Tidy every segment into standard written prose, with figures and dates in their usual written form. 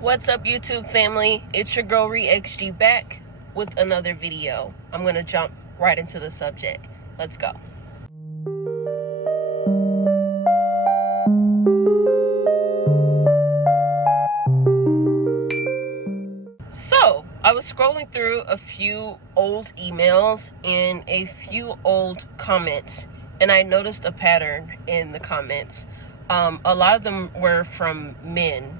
What's up, YouTube family? It's your girl ReeXG back with another video. I'm gonna jump right into the subject. Let's go. So I was scrolling through a few old emails and a few old comments, and I noticed a pattern in the comments. A lot of them were from men.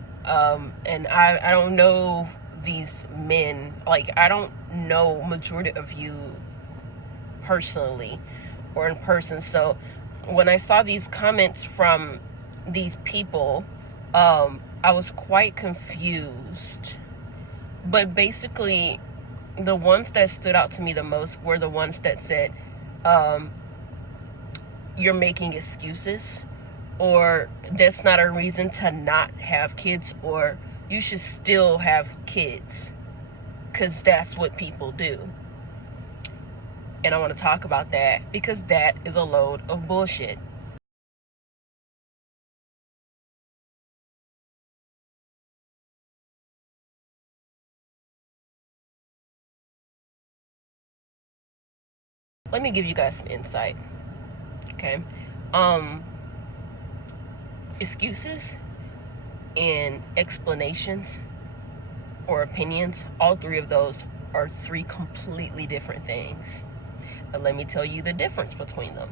And I don't know these men. Like, I don't know majority of you personally or in person. So when I saw these comments from these people, I was quite confused. But basically, the ones that stood out to me the most were the ones that said, you're making excuses, or that's not a reason to not have kids, or you should still have kids because that's what people do. And I want to talk about that because that is a load of bullshit. Let me give you guys some insight, okay? Excuses and explanations or opinions, all three of those are three completely different things. And let me tell you the difference between them.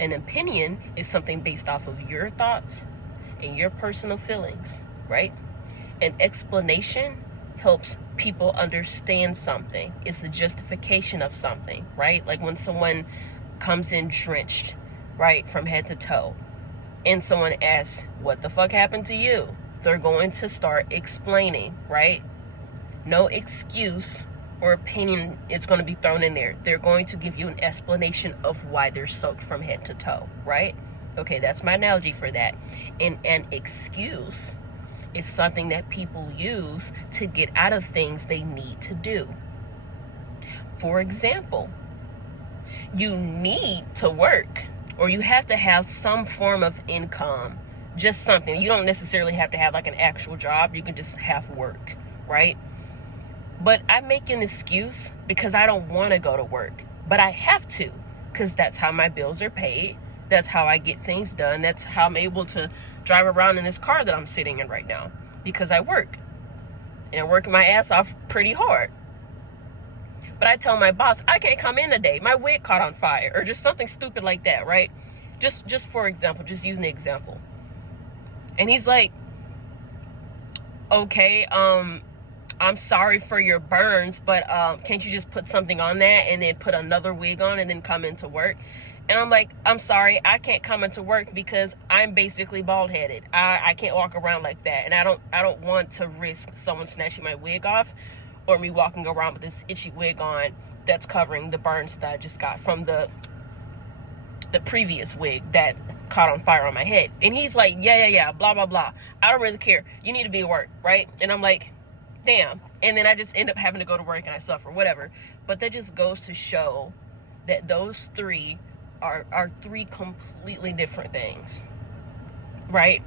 An opinion is something based off of your thoughts and your personal feelings, right? An explanation helps people understand something. It's a justification of something, right? Like when someone comes in drenched, right, from head to toe, and someone asks, what the fuck happened to you? They're going to start explaining, right? No excuse or opinion is going to be thrown in there. They're going to give you an explanation of why they're soaked from head to toe, right? Okay, that's my analogy for that. And an excuse is something that people use to get out of things they need to do. For example, you need to work, or you have to have some form of income, just something. You don't necessarily have to have like an actual job. You can just have work, right? But I make an excuse because I don't want to go to work, but I have to, because that's how my bills are paid. That's how I get things done. That's how I'm able to drive around in this car that I'm sitting in right now, because I work, and I work my ass off pretty hard. But I tell my boss, I can't come in today. My wig caught on fire, or just something stupid like that, right? Just for example, just using the example. And he's like, okay, I'm sorry for your burns, but can't you just put something on that and then put another wig on and then come into work? And I'm like, I'm sorry, I can't come into work because I'm basically bald-headed. I can't walk around like that, and I don't want to risk someone snatching my wig off, or me walking around with this itchy wig on that's covering the burns that I just got from the previous wig that caught on fire on my head. And he's like, yeah, blah, blah, blah. I don't really care. You need to be at work, right? And I'm like, damn. And then I just end up having to go to work and I suffer, whatever. But that just goes to show that those three are three completely different things, right?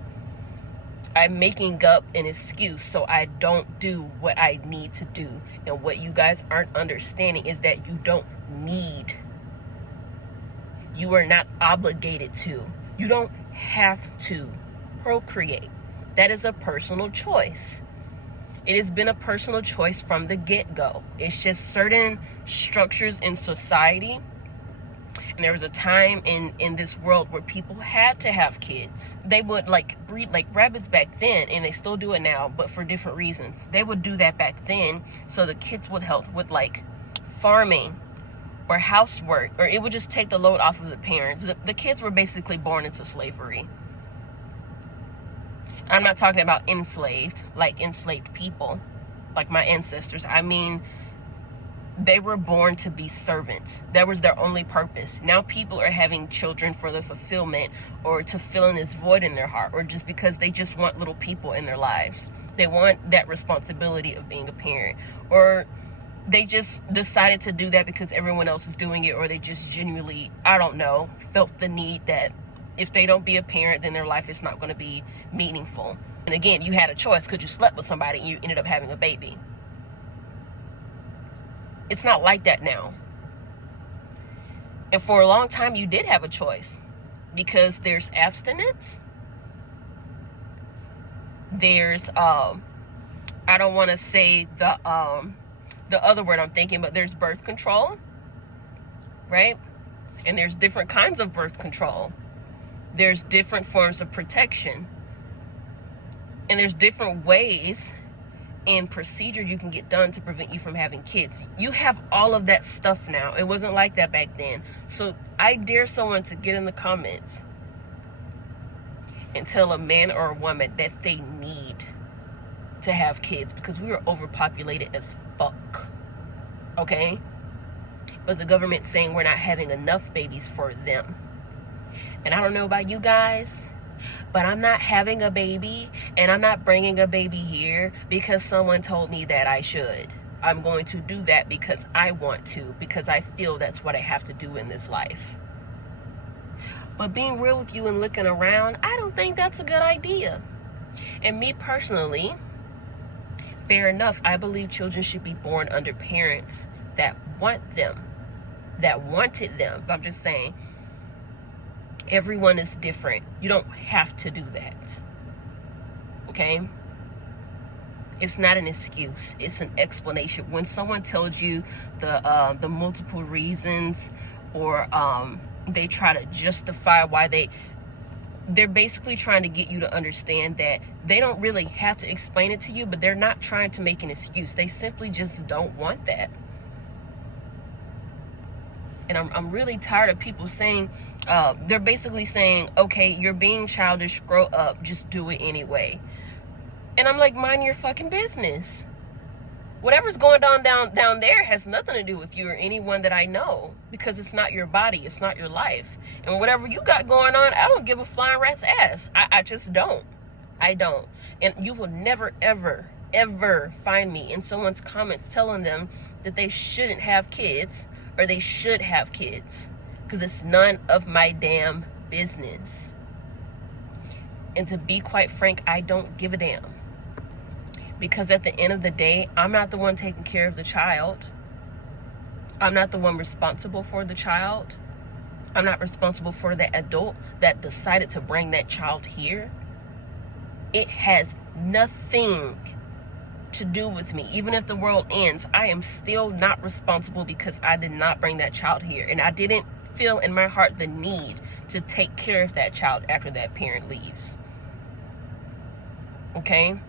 I'm making up an excuse so I don't do what I need to do. And what you guys aren't understanding is that you don't need. You are not obligated to. You don't have to procreate. That is a personal choice. It has been a personal choice from the get-go. It's just certain structures in society. And there was a time in this world where people had to have kids. They would like breed like rabbits back then, and they still do it now, but for different reasons. They would do that back then so the kids would help with like farming or housework, or it would just take the load off of the parents. The kids were basically born into slavery. I'm not talking about enslaved, like enslaved people, like my ancestors. I mean, they were born to be servants. That was their only purpose. Now people are having children for the fulfillment, or to fill in this void in their heart, or just because they just want little people in their lives. They want that responsibility of being a parent, or they just decided to do that because everyone else is doing it, or they just genuinely, I don't know, felt the need that if they don't be a parent, then their life is not going to be meaningful. And again, you had a choice because you slept with somebody and you ended up having a baby. It's not like that now. And for a long time, you did have a choice, because there's abstinence. There's, I don't want to say the other word I'm thinking, but there's birth control, right? And there's different kinds of birth control. There's different forms of protection. And there's different ways and procedures you can get done to prevent you from having kids. You have all of that stuff now. It wasn't like that back then. So I dare someone to get in the comments and tell a man or a woman that they need to have kids, because we are overpopulated as fuck. Okay? But the government's saying we're not having enough babies for them. And I don't know about you guys, but I'm not having a baby, and I'm not bringing a baby here because someone told me that I should. I'm going to do that because I want to, because I feel that's what I have to do in this life. But being real with you and looking around, I don't think that's a good idea. And me personally, fair enough, I believe children should be born under parents that want them, that wanted them. I'm just saying, everyone is different. You don't have to do that. Okay? It's not an excuse. It's an explanation. When someone tells you the multiple reasons, or they try to justify why they're basically trying to get you to understand that they don't really have to explain it to you, but they're not trying to make an excuse. They simply just don't want that. And I'm really tired of people saying, they're basically saying, okay, you're being childish, grow up, just do it anyway. And I'm like, mind your fucking business. Whatever's going on down there has nothing to do with you or anyone that I know, because it's not your body, it's not your life. And whatever you got going on, I don't give a flying rat's ass. I just don't. I don't. And you will never, ever, ever find me in someone's comments telling them that they shouldn't have kids, or they should have kids, because it's none of my damn business. And to be quite frank, I don't give a damn. Because at the end of the day, I'm not the one taking care of the child. I'm not the one responsible for the child. I'm not responsible for the adult that decided to bring that child here. It has nothing to do with me. Even if the world ends, I am still not responsible, because I did not bring that child here, and I didn't feel in my heart the need to take care of that child after that parent leaves. Okay?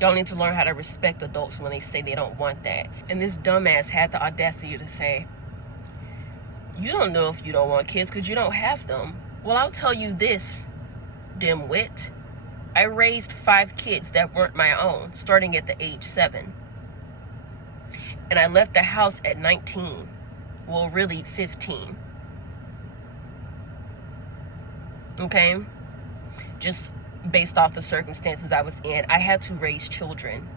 Y'all need to learn how to respect adults when they say they don't want that. And this dumbass had the audacity to say, you don't know if you don't want kids because you don't have them. Well, I'll tell you this, dimwit. I raised 5 kids that weren't my own, starting at the age 7. And I left the house at 19. Well, really 15. Okay? Just based off the circumstances I was in, I had to raise children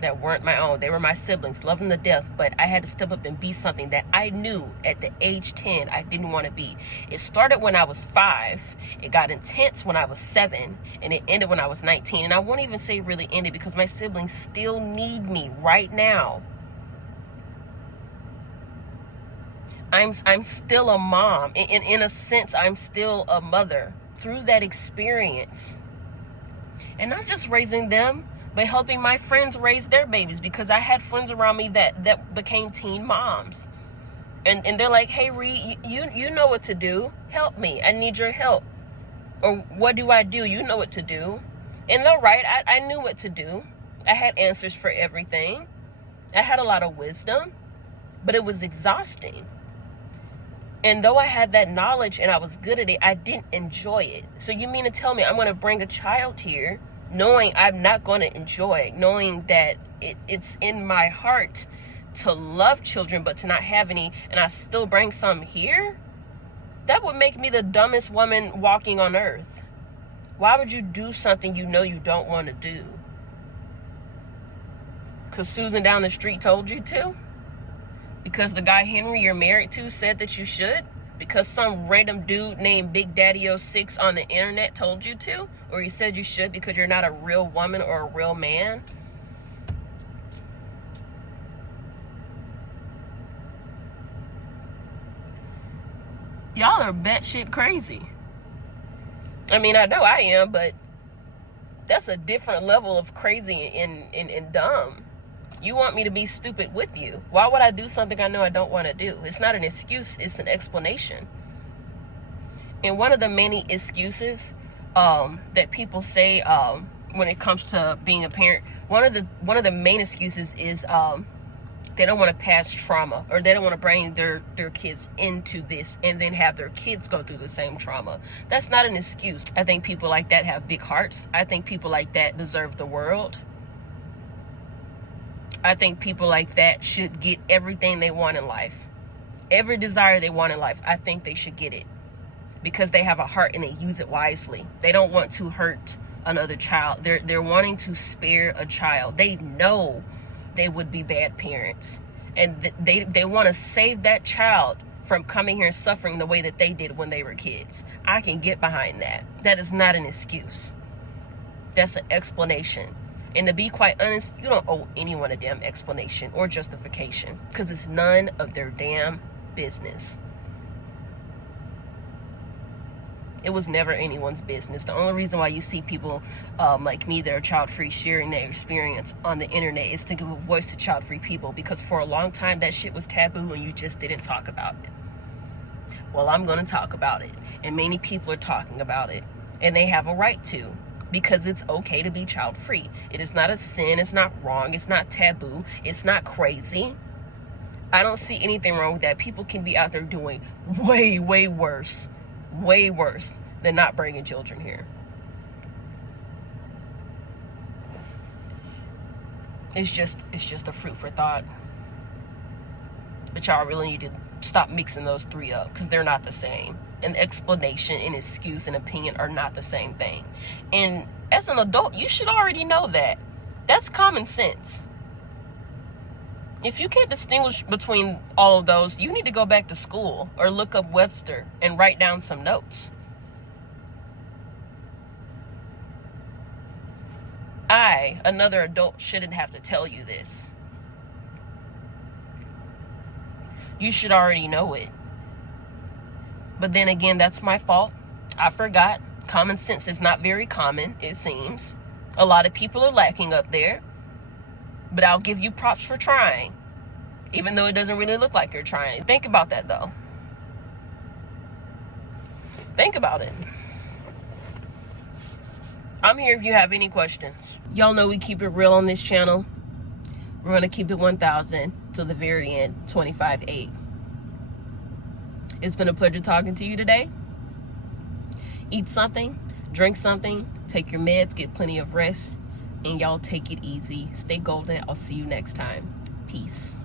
that weren't my own. They were my siblings, love them to death, but I had to step up and be something that I knew at the age 10 I didn't want to be. It started when I was 5, it got intense when I was 7, and it ended when I was 19. And I won't even say really ended, because my siblings still need me right now. I'm still a mom. In a sense, I'm still a mother through that experience. And not just raising them, but helping my friends raise their babies, because I had friends around me that became teen moms. And they're like, hey, Ree, you know what to do. Help me. I need your help. Or what do I do? You know what to do. And they're right. I knew what to do. I had answers for everything. I had a lot of wisdom, but it was exhausting. And though I had that knowledge and I was good at it, I didn't enjoy it. So you mean to tell me I'm going to bring a child here knowing I'm not going to enjoy, knowing that it's in my heart to love children but to not have any, and I still bring some here? That would make me the dumbest woman walking on earth. Why would you do something you know you don't want to do? Because Susan down the street told you to? Because the guy Henry you're married to said that you should? because some random dude named Big Daddy 06 on the internet told you to, or he said you should because you're not a real woman or a real man. Y'all are batshit crazy. I mean, I know I am, but that's a different level of crazy and dumb. You want me to be stupid with you. Why would I do something I know I don't want to do? It's not an excuse, it's an explanation. And one of the many excuses that people say when it comes to being a parent, one of the main excuses is they don't want to pass trauma, or they don't want to bring their kids into this and then have their kids go through the same trauma. That's not an excuse. I think people like that have big hearts. I think people like that deserve the world. I think people like that should get everything they want in life. Every desire they want in life, I think they should get it. Because they have a heart and they use it wisely. They don't want to hurt another child. They're wanting to spare a child. They know they would be bad parents. And they want to save that child from coming here and suffering the way that they did when they were kids. I can get behind that. That is not an excuse. That's an explanation. And to be quite honest, you don't owe anyone a damn explanation or justification, because it's none of their damn business. It was never anyone's business. The only reason why you see people like me that are child-free sharing their experience on the internet is to give a voice to child-free people, because for a long time that shit was taboo and you just didn't talk about it. Well, I'm going to talk about it, and many people are talking about it, and they have a right to. Because it's okay to be child-free. It is not a sin. It's not wrong. It's not taboo. It's not crazy. I don't see anything wrong with that. People can be out there doing way worse than not bringing children here. It's just a fruit for thought. But y'all really need to stop mixing those three up, because they're not the same. An explanation, an excuse, and opinion are not the same thing. And as an adult, you should already know that. That's common sense. If you can't distinguish between all of those, you need to go back to school or look up Webster and write down some notes. I, another adult, shouldn't have to tell you this. You should already know it. But then again, that's my fault. I forgot. Common sense is not very common, it seems. A lot of people are lacking up there. But I'll give you props for trying, even though it doesn't really look like you're trying. Think about that, though. Think about it. I'm here if you have any questions. Y'all know we keep it real on this channel. We're going to keep it 1,000 till the very end, 25/8. It's been a pleasure talking to you today. Eat something, drink something, take your meds, get plenty of rest, and y'all take it easy. Stay golden. I'll see you next time. Peace.